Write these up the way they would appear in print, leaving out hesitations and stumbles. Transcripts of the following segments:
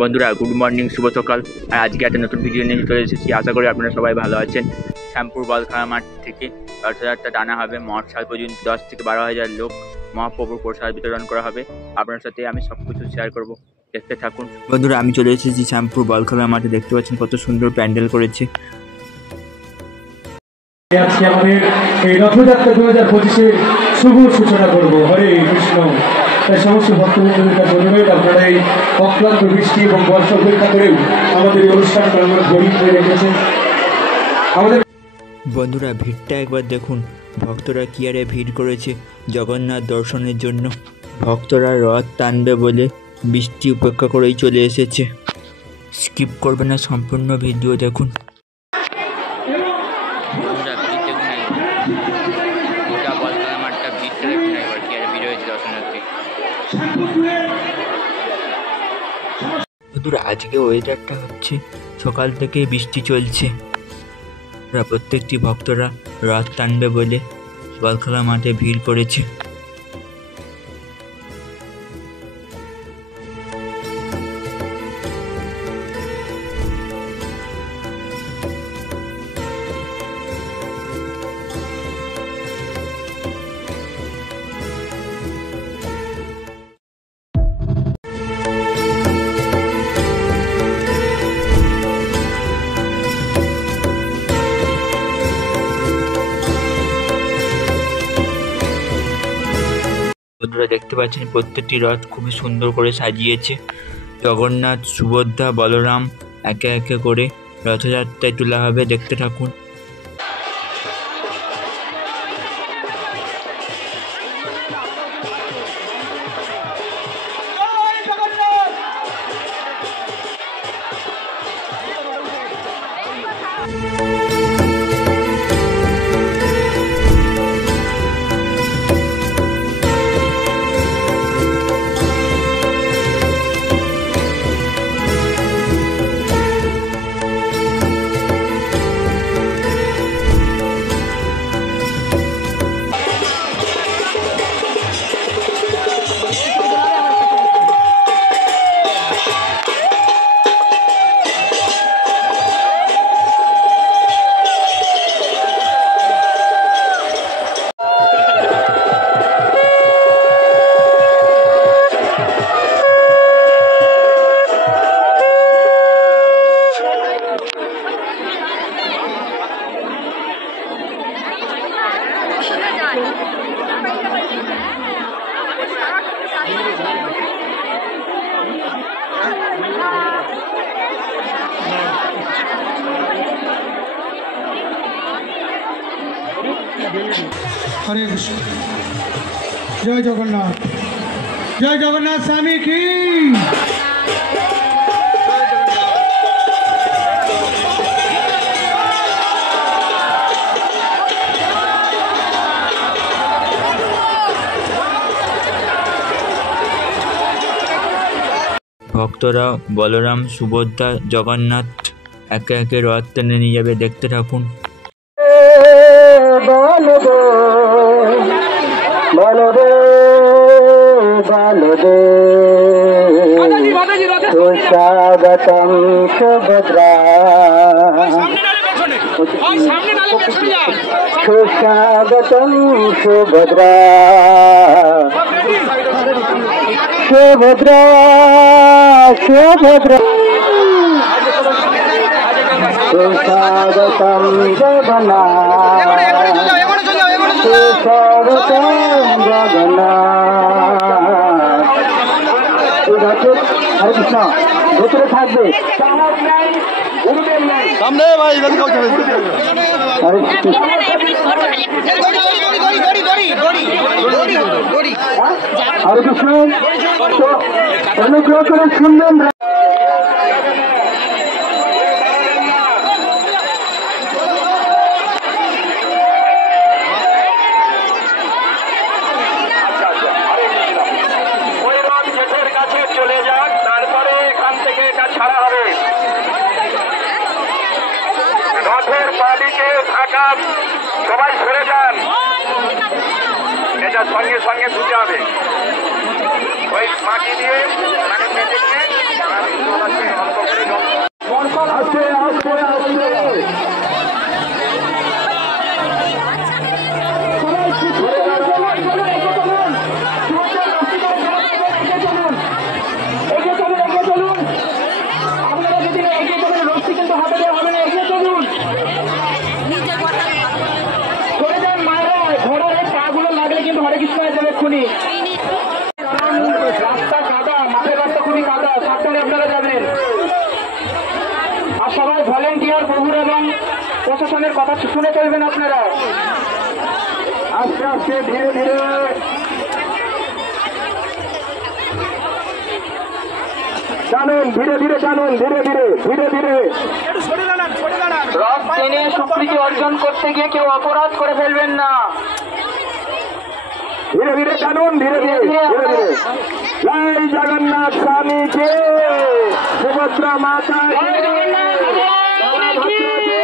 বন্ধুরা good morning, শুভ সকাল। আর আজকে একটা নতুন ভিডিও নিয়ে চলে এসেছি। আশা করি আপনারা সবাই ভালো আছেন। শ্যামপুর বলখেলা মাঠ থেকে রথযাত্রা টানা হবে। মঠসাল পর্যন্ত 10 থেকে 12,000 লোক মহাপ্রভুর প্রসাদ বিতরণ করা হবে। আপনার সাথে আমি সব কিছু শেয়ার করব, দেখতে থাকুন। বন্ধুরা আমি চলে এসেছি শ্যামপুর বলখেলা মাঠে। দেখতে পাচ্ছেন কত সুন্দর প্যান্ডেল করেছে। আজকে আমাদের এই রথযাত্রা 2025-এর শুভ সূচনা করবো। হরে কৃষ্ণ। তাই সমস্ত ভক্তবৃন্দের কাছে অনুরোধ, আপনারা এই অক্লান্ত বৃষ্টি এবং বর্ষা উপেক্ষা করেও আমাদের এই অনুষ্ঠান প্রাঙ্গণ গরিব হয়ে রেখেছেন। আমাদের বন্ধুরা ভিড়টা একবার দেখুন, ভক্তরা কি আরে ভিড় করেছে জগন্নাথ দর্শনের জন্য। ভক্তরা রথ টানবে বলে বৃষ্টি উপেক্ষা করেই চলে এসেছে। স্কিপ করবে না, সম্পূর্ণ ভিডিও দেখুন। আজকে ওয়েদারটা হচ্ছে সকাল থেকে বৃষ্টি চলছে। প্রত্যেকটি ভক্তরা রথ টানবে বলে বলখেলা মাঠে ভিড় করেছে। বন্ধুরা দেখতে পাচ্ছেন প্রত্যেকটি রথ খুবই সুন্দর করে সাজিয়েছে। জগন্নাথ, সুভদ্রা, বলরাম একে একে করে রথযাত্রায় তোলা হবে, দেখতে থাকুন। হরে কৃষ্ণ। জয় জগন্নাথ, জয় জগন্নাথ স্বামী কি। ভক্তরা বলরাম, সুভদ্রা, জগন্নাথ একে একে রথ টেনে নিয়ে যাবে, দেখতে থাকুন। সুস্বাগতম সুভদ্রা, সুস্বাগতম সুভদ্রা, সুভদ্রা সুভদ্রা, সুস্বাগতম জগন্নাথ, সুস্বাগতম জগন্নাথ। হরে কৃষ্ণ। ভেতরে থাকবে সামনে ভাই। হরে কৃষ্ণ। অনুগ্রহ করে শুনবেন। রথের পালিকে থাকা সবাই সরে যান, এটা সঙ্গে সঙ্গে ধুতে হবে। ওই মাটি দিয়ে আস্তে আস্তে আস্তে রাস্তা কাদা, মাঠের রাস্তা খুবই কাদা, সাবধানে আপনারা যাবেন। আর সবাই ভলেন্টিয়ার প্রভুর এবং প্রশাসনের কথা শুনে চলবেন আপনারা। আস্তে আস্তে ধীরে ধীরে টানুন, ধীরে ধীরে টানুন, ধীরে ধীরে ধীরে ধীরে। রথ টেনে স্বীকৃতি অর্জন করতে গিয়ে কেউ অপরাধ করে ফেলবেন না। ধীরে ধীরে টানুন, ধীরে ধীরে ধীরে ধীরে। জয় জগন্নাথ স্বামী কে, সুভদ্রা মাতা কে, বলভদ্র কে।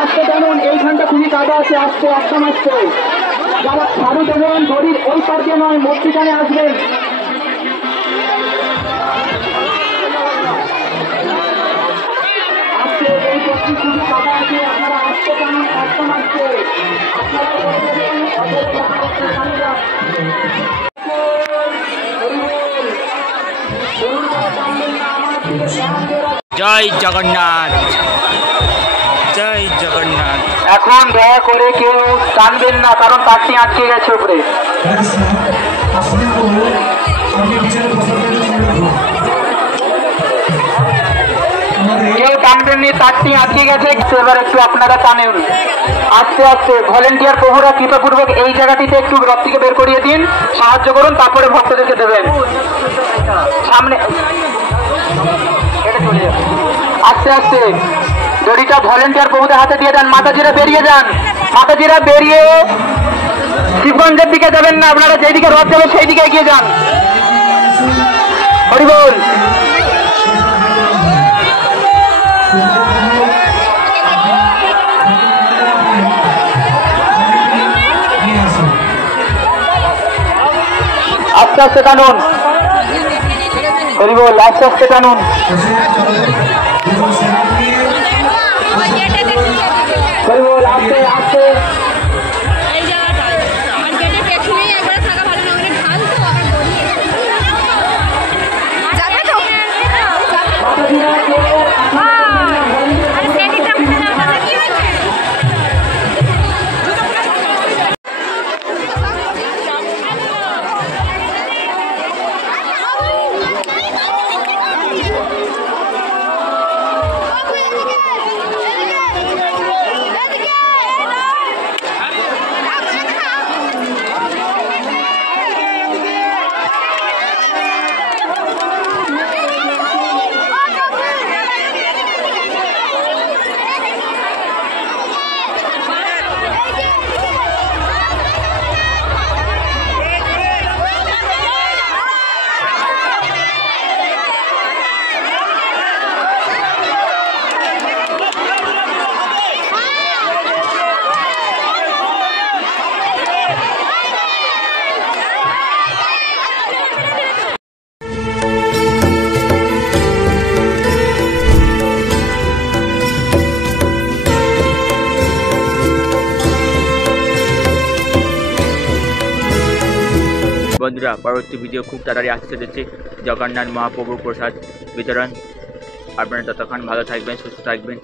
আস্তে টানুন, এইখানটা খুবই কাদা আছে, আস্তে একদম আস্তে। যারা ছাড়ু দেবেন দড়ির ওই পার্কে নয়, মধ্যিখানে আসবেন। আস্তে, এই পথটি খুবই কাদা আছে, আপনারা আস্তে টানুন, একদম আস্তে। আপনারা বলে দেবেন, অজয় মহারাষ্ট্রের স্বামীরা। জয় জগন্নাথ, জয় জগন্নাথ। এখন দয়া করে কেউ টানবেন না, কারণ তারটি আটকে গেছে উপরে। কেউ টানবেন নি, তারটি আটকে গেছে। এবার একটু আপনারা টানেন আস্তে আস্তে। ভলেন্টিয়ার প্রভুরা কৃপাপূর্বক এই জায়গাটিতে একটু রথ থেকে বের করিয়ে দিন, সাহায্য করুন, তারপরে ভক্তদেরকে দেবেন। সামনে আস্তে আস্তে দড়িটা ভলেন্টিয়ার প্রভুদের হাতে দিয়ে দেন। মাতাজিরা বেরিয়ে যান, মাতাজিরা বেরিয়ে শিবগঞ্জের দিকে যাবেন না, আপনারা যেদিকে রথ যাবে সেই দিকে এগিয়ে যান। হরি বল। আস্তে আস্তে টানুন, হরি বল, আস্তে আস্তে টানুন। হরি বল, আস্তে আস্তে। বন্ধুরা, পরবর্তী ভিডিও খুব তাড়াতাড়ি আসতে চলেছে। জগন্নাথ মহাপ্রভুর প্রসাদ বিতরণ। আপনারা ততক্ষণ ভালো থাকবেন, সুস্থ থাকবেন।